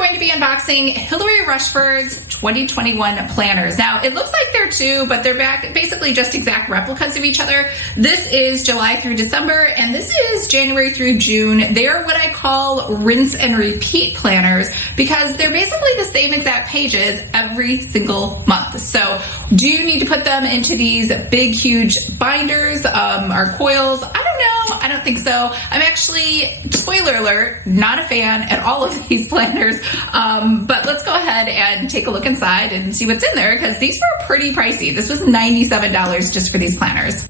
going to be unboxing Hilary Rushford's 2021 planners. Now, it looks like they're two, but they're basically just exact replicas of each other. This is July through December, and this is January through June. They are what I call rinse and repeat planners because they're basically the same exact pages every single month. So do you need to put them into these big, huge binders or coils? I don't know. I don't think so. I'm actually, spoiler alert, not a fan at all of these planners. But let's go ahead and take a look inside and see what's in there because these were pretty pricey. This was $97 just for these planners.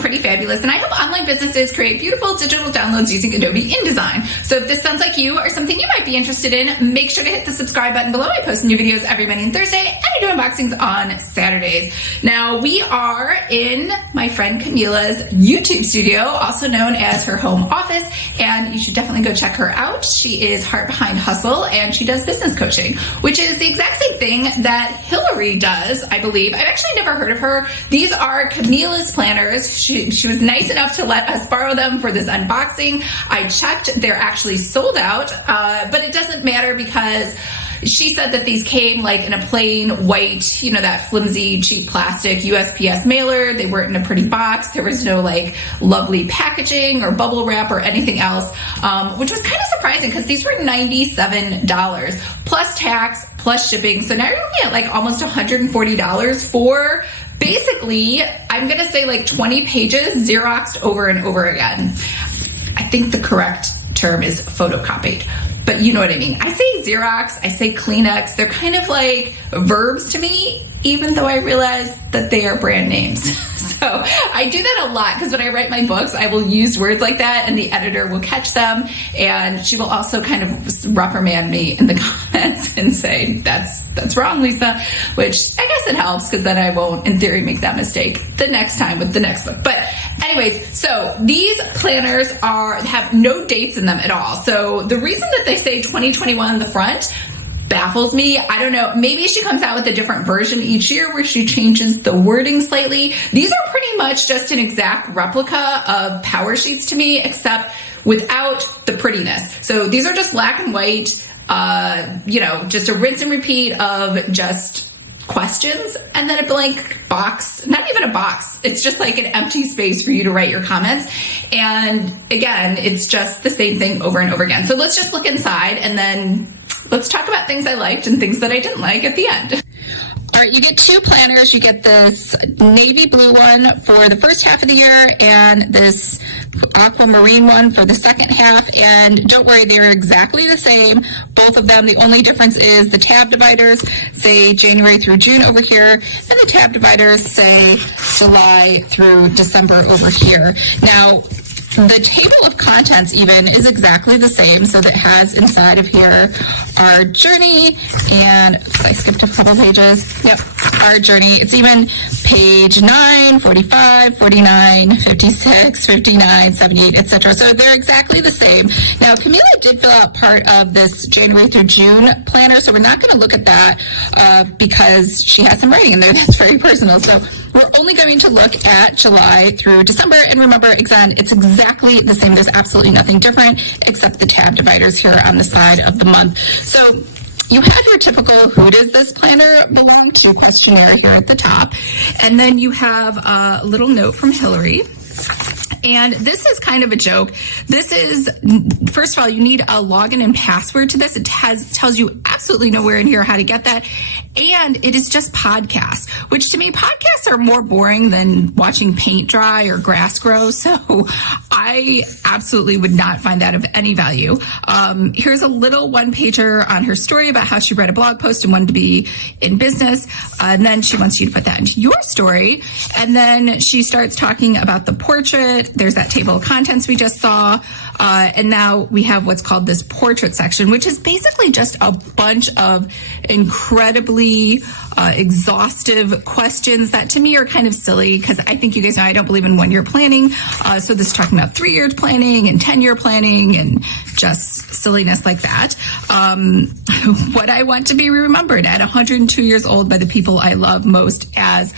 Pretty fabulous, and I help online businesses create beautiful digital downloads using Adobe InDesign. So if this sounds like you or something you might be interested in, make sure to hit the subscribe button below. I post new videos every Monday and Thursday, and I do unboxings on Saturdays. Now we are in my friend Kamila's YouTube studio, also known as her home office, and you should definitely go check her out. She is Heart Behind Hustle, and she does business coaching, which is the exact same thing that Hilary does, I believe. I've actually never heard of her. These are Kamila's planners. She was nice enough to let us borrow them for this unboxing. I checked, they're actually sold out, but it doesn't matter because she said that these came like in a plain white, you know, that flimsy, cheap plastic USPS mailer. They weren't in a pretty box. There was no like lovely packaging or bubble wrap or anything else, which was kind of surprising because these were $97 plus tax plus shipping. So now you're looking at like almost $140 for basically, I'm going to say like 20 pages Xeroxed over and over again. I think the correct term is photocopied, but you know what I mean. I say Xerox, I say Kleenex. They're kind of like verbs to me, even though I realize that they are brand names. So I do that a lot because when I write my books, I will use words like that and the editor will catch them. And she will also kind of reprimand me in the comments and say, that's wrong, Lisa, which I guess it helps because then I won't, in theory, make that mistake the next time with the next book. But anyways, so these planners have no dates in them at all. So the reason that they say 2021 on the front baffles me. I don't know. Maybe she comes out with a different version each year where she changes the wording slightly. These are pretty much just an exact replica of Power Sheets to me, except without the prettiness. So these are just black and white, you know, just a rinse and repeat of just questions and then a blank box, not even a box. It's just like an empty space for you to write your comments. And again, it's just the same thing over and over again. So let's just look inside and then let's talk about things I liked and things that I didn't like at the end. All right, you get two planners. You get this navy blue one for the first half of the year and this aquamarine one for the second half. And don't worry, they're exactly the same, both of them. The only difference is the tab dividers say January through June over here, and the tab dividers say July through December over here. Now, the table of contents even is exactly the same, so that has inside of here our journey, and I skipped a couple pages. Yep, our journey. It's even page 9, 45, 49, 56, 59, 78, etc. So they're exactly the same. Now, Kamila did fill out part of this January through June planner, so we're not going to look at that because she has some writing in there that's very personal. So we're only going to look at July through December, and remember, again, it's exactly the same. There's absolutely nothing different except the tab dividers here on the side of the month. So you have your typical who does this planner belong to questionnaire here at the top, and then you have a little note from Hilary. And this is kind of a joke. This is, first of all, you need a login and password to this. It tells you absolutely nowhere in here how to get that. And it is just podcasts, which to me, podcasts are more boring than watching paint dry or grass grow. So I absolutely would not find that of any value. Here's a little one-pager on her story about how she read a blog post and wanted to be in business. And then she wants you to put that into your story. And then she starts talking about the portrait. There's that table of contents we just saw. And now we have what's called this portrait section, which is basically just a bunch of incredibly exhaustive questions that to me are kind of silly because I think you guys know I don't believe in one-year planning. So this is talking about 3-year planning and 10-year planning and just silliness like that. What I want to be remembered at 102 years old by the people I love most as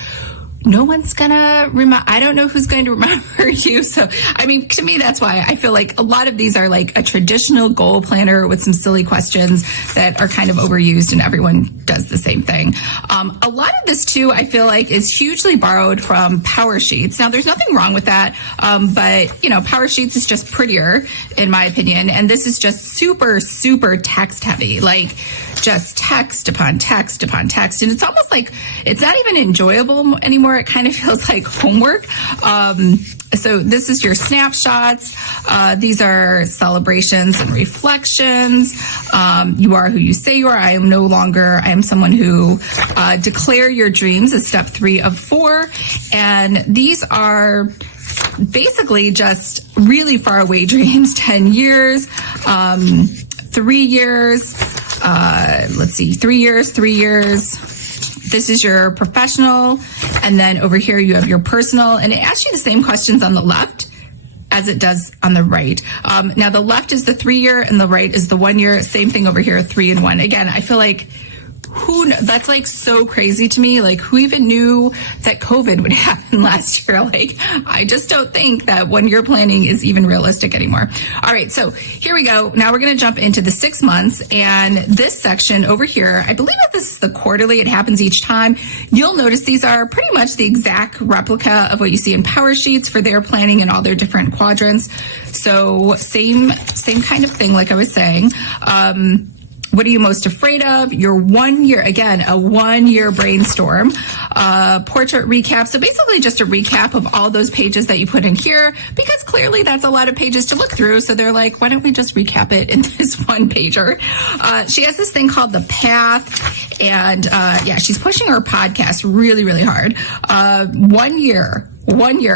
no one's gonna remember. I don't know who's going to remember you. So, I mean, to me, that's why I feel like a lot of these are like a traditional goal planner with some silly questions that are kind of overused, and everyone does the same thing. A lot of this too, I feel like, is hugely borrowed from Power Sheets. Now, there's nothing wrong with that, but you know, Power Sheets is just prettier, in my opinion, and this is just super, super text heavy, like just text upon text upon text, and it's almost like it's not even enjoyable anymore. It kind of feels like homework. So this is your snapshots. These are celebrations and reflections. You are who you say you are. I am no longer. I am someone who declare your dreams is step 3 of 4. And these are basically just really far away dreams. 10 years, 3 years. Let's see, 3 years, 3 years. This is your professional, and then over here you have your personal, and it asks you the same questions on the left as it does on the right. Now the left is the 3-year and the right is the 1 year. Same thing over here, 3 and 1. Again, I feel like that's like so crazy to me. Like, who even knew that COVID would happen last year? Like, I just don't think that 1 year planning is even realistic anymore. All right, so here we go. Now we're going to jump into the 6 months, and this section over here, I believe that this is the quarterly. It happens each time. You'll notice these are pretty much the exact replica of what you see in Power Sheets for their planning and all their different quadrants. So same kind of thing, like I was saying. What are you most afraid of? Your 1 year, again, a 1 year brainstorm, portrait recap. So basically just a recap of all those pages that you put in here, because clearly that's a lot of pages to look through. So they're like, why don't we just recap it in this one pager? She has this thing called the path, and yeah, she's pushing her podcast really, really hard. 1 year,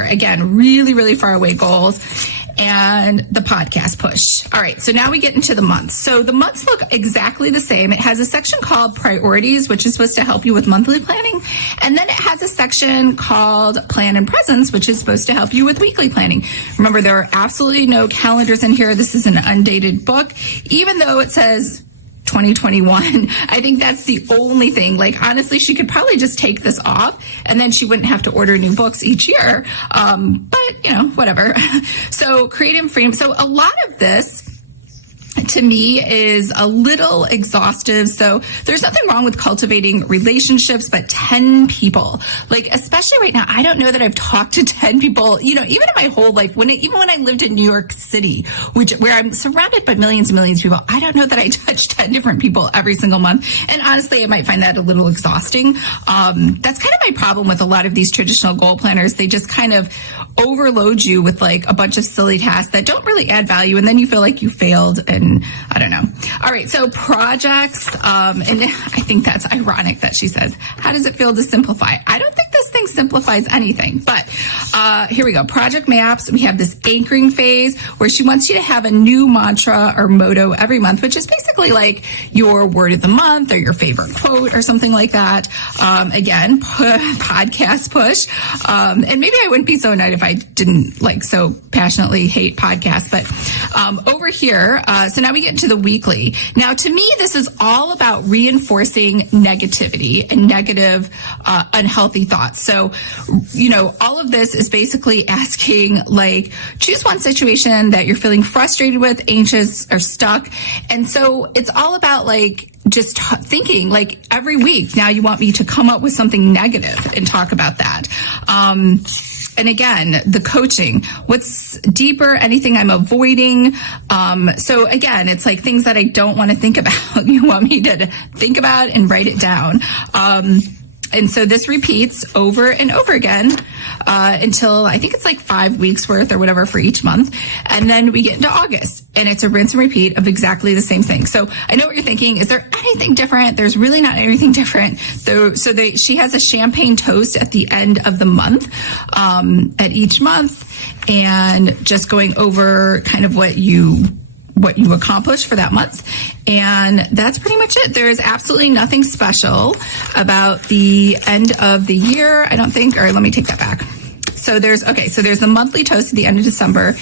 again, really, really far away goals. And the podcast push. All right, so now we get into the months. So the months look exactly the same. It has a section called priorities, which is supposed to help you with monthly planning. And then it has a section called plan and presents, which is supposed to help you with weekly planning. Remember, there are absolutely no calendars in here. This is an undated book, even though it says 2021. I think that's the only thing. Like, honestly, she could probably just take this off and then she wouldn't have to order new books each year. But, you know, whatever. So creative freedom. So a lot of this, to me, is a little exhaustive. So there's nothing wrong with cultivating relationships, but 10 people, like, especially right now, I don't know that I've talked to 10 people, you know, even in my whole life, even when I lived in New York City, where I'm surrounded by millions and millions of people, I don't know that I touch 10 different people every single month. And honestly, I might find that a little exhausting. That's kind of my problem with a lot of these traditional goal planners. They just kind of overload you with like a bunch of silly tasks that don't really add value. And then you feel like you failed, and I don't know. All right, so projects, and I think that's ironic that she says, how does it feel to simplify? I don't think this thing simplifies anything, but here we go. Project maps. We have this anchoring phase where she wants you to have a new mantra or motto every month, which is basically like your word of the month or your favorite quote or something like that. Again, podcast push. And maybe I wouldn't be so annoyed if I didn't like so passionately hate podcasts, but over here, so now we get into the weekly. Now, to me, this is all about reinforcing negativity and negative, unhealthy thoughts. So, you know, all of this is basically asking, like, choose one situation that you're feeling frustrated with, anxious, or stuck. And so it's all about, like, just thinking, like, every week now you want me to come up with something negative and talk about that. And again, the coaching, what's deeper, anything I'm avoiding. So again, it's like things that I don't want to think about. You want me to think about and write it down. And so this repeats over and over again until I think it's like 5 weeks worth or whatever for each month. And then we get into August, and it's a rinse and repeat of exactly the same thing. So I know what you're thinking. Is there anything different? There's really not anything different. She has a champagne toast at the end of the month, at each month, and just going over kind of what you accomplished for that month. And that's pretty much it. There is absolutely nothing special about the end of the year, I don't think, or let me take that back. So there's the monthly toast at the end of December.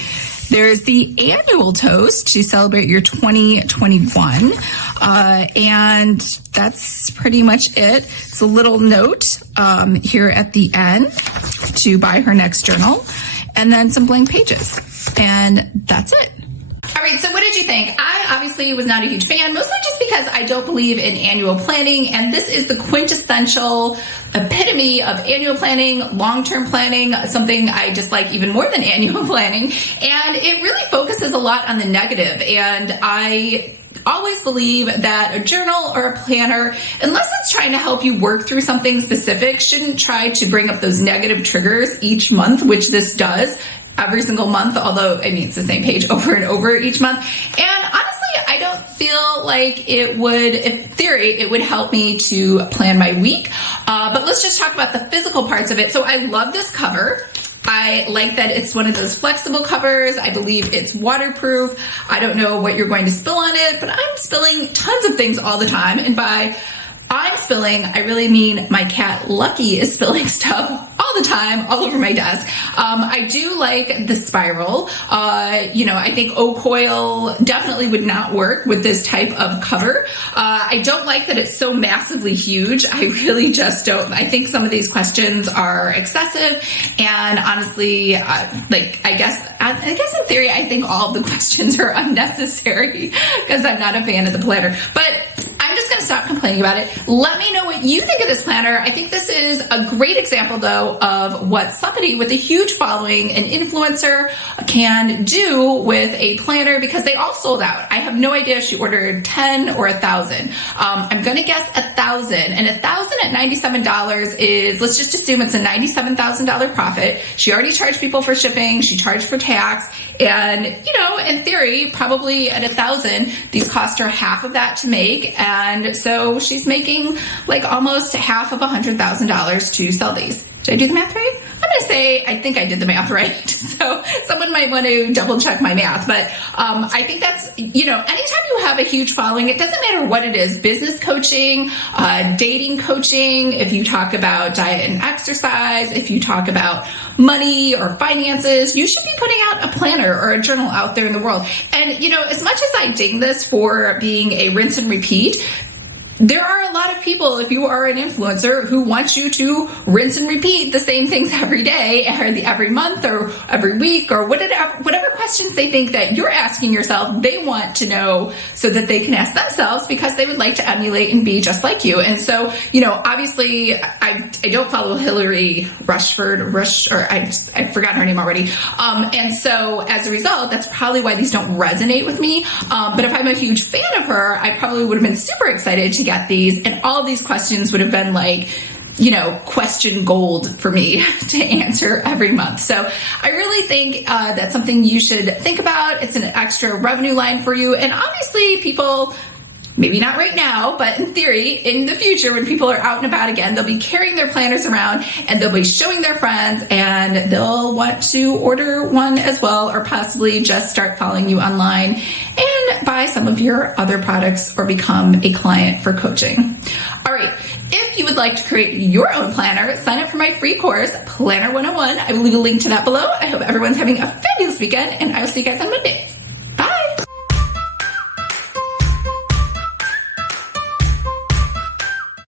There's the annual toast to celebrate your 2021. And that's pretty much it. It's a little note here at the end to buy her next journal, and then some blank pages. And that's it. All right, so what did you think? I obviously was not a huge fan, mostly just because I don't believe in annual planning, and this is the quintessential epitome of annual planning, long-term planning, something I dislike even more than annual planning, and it really focuses a lot on the negative, and I always believe that a journal or a planner, unless it's trying to help you work through something specific, shouldn't try to bring up those negative triggers each month, which this does every single month, although I mean it's the same page over and over each month. And honestly, I don't feel like it would, in theory, it would help me to plan my week. But let's just talk about the physical parts of it. So I love this cover. I like that it's one of those flexible covers. I believe it's waterproof. I don't know what you're going to spill on it, but I'm spilling tons of things all the time. And by I'm spilling, I really mean my cat Lucky is spilling stuff all the time, all over my desk. I do like the spiral. I think oak oil definitely would not work with this type of cover. I don't like that it's so massively huge. I really just don't. I think some of these questions are excessive, and honestly, I guess in theory, I think all of the questions are unnecessary because I'm not a fan of the planner. But I'm just going to stop complaining about it. Let me know what you think of this planner. I think this is a great example, though, of what somebody with a huge following, an influencer, can do with a planner, because they all sold out. I have no idea if she ordered 10 or 1,000. I'm going to guess 1,000, and 1,000 at $97 is, let's just assume it's a $97,000 profit. She already charged people for shipping. She charged for tax. And, in theory, probably at 1,000, these cost her half of that to make. And so she's making like almost half of $100,000 to sell these. Did I do the math right? I'm going to say I think I did the math right. So someone might want to double check my math. But I think that's, anytime you have a huge following, it doesn't matter what it is, business coaching, dating coaching, if you talk about diet and exercise, if you talk about money or finances, you should be putting out a planner or a journal out there in the world. And, as much as I ding this for being a rinse and repeat, there are a lot of people, if you are an influencer, who want you to rinse and repeat the same things every day, or every month, or every week, or whatever questions they think that you're asking yourself, they want to know so that they can ask themselves, because they would like to emulate and be just like you. And so, obviously, I don't follow Hilary Rushford, I forgot her name already. And so as a result, that's probably why these don't resonate with me. But if I'm a huge fan of her, I probably would have been super excited to get these, and all of these questions would have been like, question gold for me to answer every month. So I really think that's something you should think about. It's an extra revenue line for you. And obviously people, maybe not right now, but in theory, in the future, when people are out and about again, they'll be carrying their planners around and they'll be showing their friends, and they'll want to order one as well, or possibly just start following you online and buy some of your other products or become a client for coaching. All right. If you would like to create your own planner, sign up for my free course, Planner 101. I will leave a link to that below. I hope everyone's having a fabulous weekend, and I will see you guys on Monday.